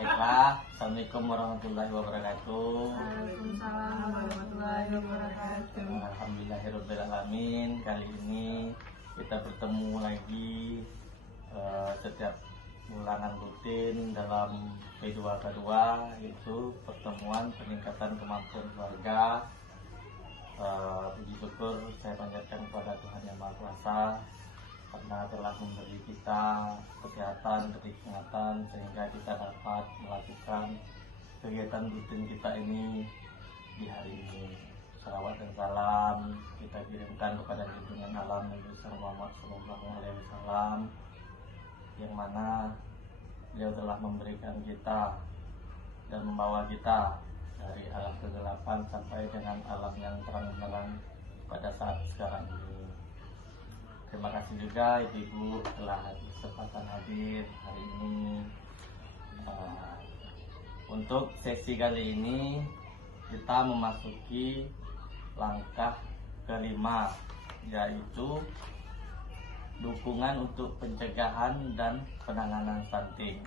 Baiklah, Assalamualaikum warahmatullahi wabarakatuh. Waalaikumsalam warahmatullahi wabarakatuh. Alhamdulillahirobbilalamin. Kali ini kita bertemu lagi setiap ulangan rutin dalam P2K2, yaitu pertemuan peningkatan kemampuan keluarga. Puji syukur saya panjatkan kepada Tuhan Yang Maha Kuasa karena telah memberi kita kesehatan, kenikmatan sehingga kita dapat melakukan kegiatan rutin kita ini di hari ini. Salawat dan salam kita kirimkan kepada junjungan alam Nabi Muhammad SAW, yang mana beliau telah memberikan kita dan membawa kita dari alam kegelapan sampai dengan alam yang terang benderang pada saat sekarang ini. Terima kasih juga Ibu telah berkesempatan hadir hari ini. Untuk sesi kali ini kita memasuki langkah kelima, yaitu dukungan untuk pencegahan dan penanganan stunting.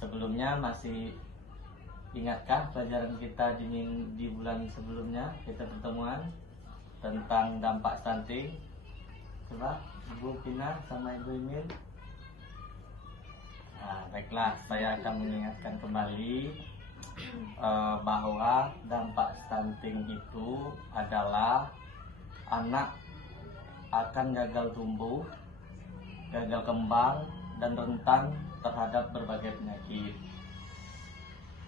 Sebelumnya masih ingatkah pelajaran kita di bulan sebelumnya kita pertemuan tentang dampak stunting? Coba Ibu Pina sama Ibu Emil. Nah, baiklah, saya akan mengingatkan kembali bahwa dampak stunting itu adalah anak akan gagal tumbuh, gagal kembang, dan rentan terhadap berbagai penyakit.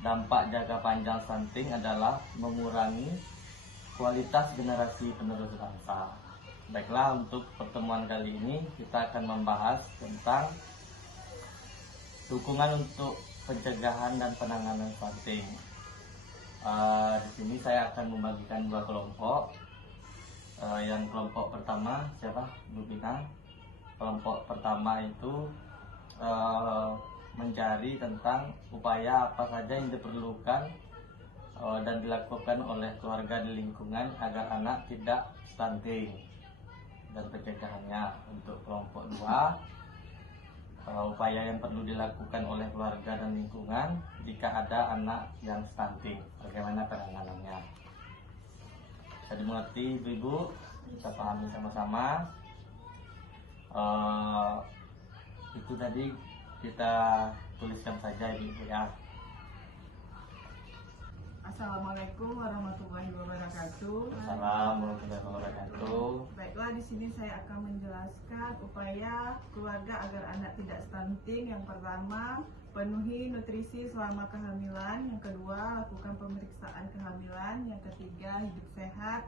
Dampak jangka panjang stunting adalah mengurangi kualitas generasi penerus bangsa. Baiklah, untuk pertemuan kali ini kita akan membahas tentang dukungan untuk pencegahan dan penanganan stunting. Di sini saya akan membagikan dua kelompok. Yang kelompok pertama siapa? Bu Bina. Kelompok pertama itu mencari tentang upaya apa saja yang diperlukan dan dilakukan oleh keluarga di lingkungan agar anak tidak stunting dan pencegahannya. Untuk kelompok 2, upaya yang perlu dilakukan oleh keluarga dan lingkungan jika ada anak yang stunting, bagaimana penanganannya. Bisa dimengerti Ibu? Kita pahami sama-sama. Itu tadi kita tuliskan saja Ibu ya. Assalamualaikum warahmatullahi wabarakatuh. Assalamualaikum warahmatullahi wabarakatuh. Baiklah, di sini saya akan menjelaskan upaya keluarga agar anak tidak stunting. Yang pertama, penuhi nutrisi selama kehamilan. Yang kedua, lakukan pemeriksaan kehamilan. Yang ketiga, hidup sehat.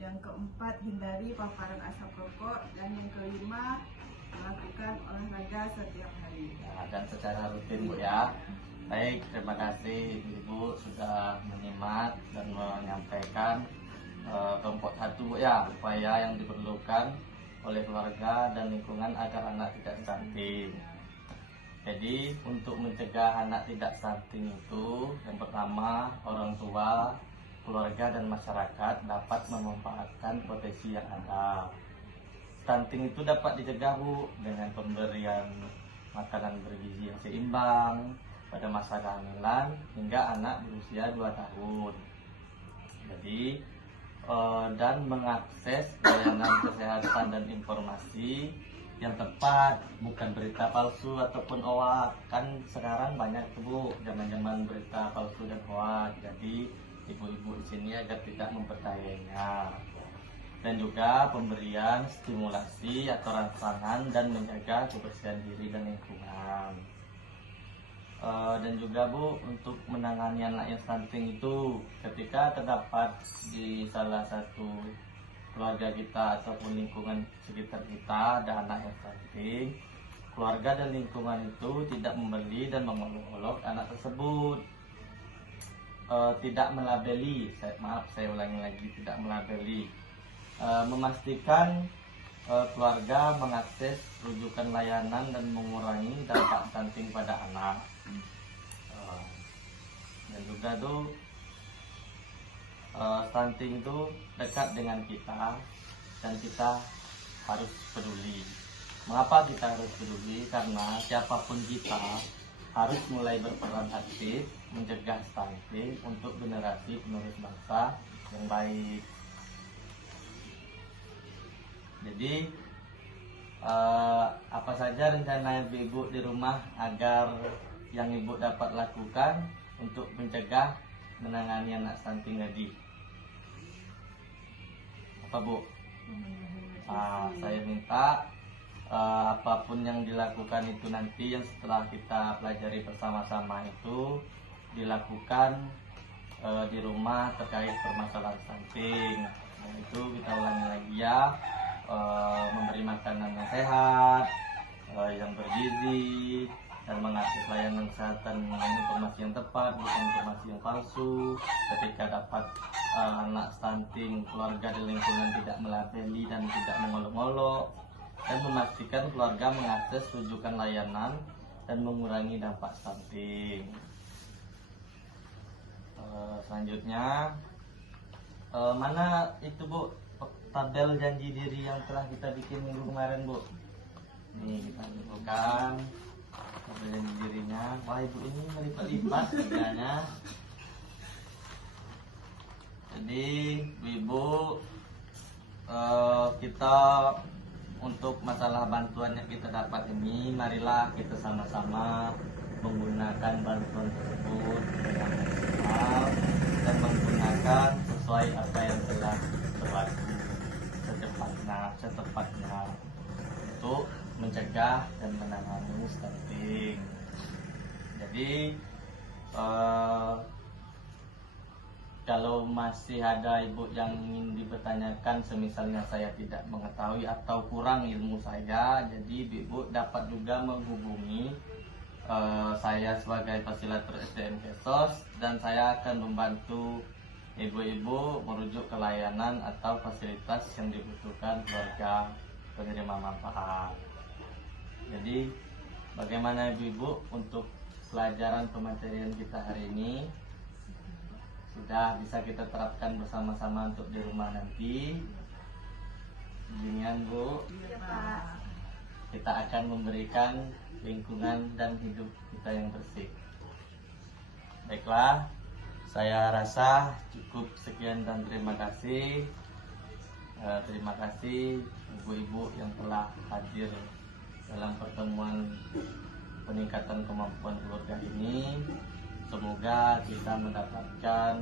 Yang keempat, hindari paparan asap rokok. Dan yang kelima, melakukan olahraga setiap hari. Dan secara rutin Bu ya. Baik, terima kasih Ibu sudah menyimak dan menyampaikan kelompok 1 ya, upaya yang diperlukan oleh keluarga dan lingkungan agar anak tidak stunting. Jadi untuk mencegah anak tidak stunting itu, yang pertama orang tua, keluarga dan masyarakat dapat memanfaatkan potensi yang ada. Stunting itu dapat dicegah Bu dengan pemberian makanan bergizi yang seimbang pada masa kehamilan hingga anak berusia 2 tahun. Jadi dan mengakses layanan kesehatan dan informasi yang tepat, bukan berita palsu ataupun hoax. Kan sekarang banyak tuh zaman-zaman berita palsu dan hoax. Jadi ibu-ibu di sini agar tidak mempercayainya. Dan juga pemberian stimulasi atau rangsangan dan menjaga kebersihan diri dan lingkungan. Dan juga Bu, untuk menangani anak yang stunting itu, ketika terdapat di salah satu keluarga kita ataupun lingkungan sekitar kita ada anak yang stunting, keluarga dan lingkungan itu tidak membeli dan mengolok-olok anak tersebut, tidak melabeli, saya ulangi lagi, tidak melabeli, memastikan keluarga mengakses rujukan layanan dan mengurangi dampak stunting pada anak. Dan juga tuh stunting itu dekat dengan kita dan kita harus peduli. Mengapa kita harus peduli? Karena siapapun kita harus mulai berperan aktif mencegah stunting untuk generasi penerus bangsa yang baik. Jadi apa saja rencana ibu di rumah agar yang ibu dapat lakukan untuk mencegah menangani anak stunting tadi? Apa Bu? Saya minta apapun yang dilakukan itu nanti yang setelah kita pelajari bersama-sama itu dilakukan di rumah terkait permasalahan stunting. Dan itu kita ulangi lagi ya, memberi makanan yang sehat, yang bergizi, dan mengakses layanan kesehatan dengan informasi yang tepat, bukan informasi yang palsu. Ketika dapat anak stunting, keluarga di lingkungan tidak melabeli dan tidak mengolok-olok, dan memastikan keluarga mengakses rujukan layanan dan mengurangi dampak stunting. Selanjutnya, mana itu Bu tabel janji diri yang telah kita bikin minggu kemarin Bu? Nih kita kumpulkan tabel janji dirinya. Wah ibu ini melipat-lipat kerjanya. Jadi ibu, kita untuk masalah bantuan yang kita dapat ini, marilah kita sama-sama menggunakan bantuan tersebut dengan maksimal dan menggunakan sesuai apa yang telah berlaku secepatnya untuk mencegah dan menangani stunting. Jadi kalau masih ada ibu yang ingin dipertanyakan, semisalnya saya tidak mengetahui atau kurang ilmu saya, jadi ibu dapat juga menghubungi saya sebagai fasilitator SDM Kesos, dan saya akan membantu ibu-ibu merujuk ke layanan atau fasilitas yang dibutuhkan keluarga penerima manfaat. Jadi bagaimana ibu-ibu untuk pelajaran pematerian kita hari ini? Sudah bisa kita terapkan bersama-sama untuk di rumah nanti. Izinian Bu, kita akan memberikan lingkungan dan hidup kita yang bersih. Baiklah, saya rasa cukup sekian dan terima kasih. Terima kasih ibu-ibu yang telah hadir dalam pertemuan peningkatan kemampuan keluarga ini. Semoga kita mendapatkan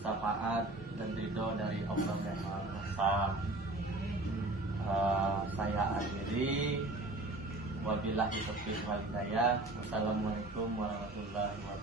syafaat dan ridho dari Allah yang Maha Kuasa. Saya akhiri. Wabillahi taufiq wal hidayah. Wassalamualaikum warahmatullahi wabarakatuh.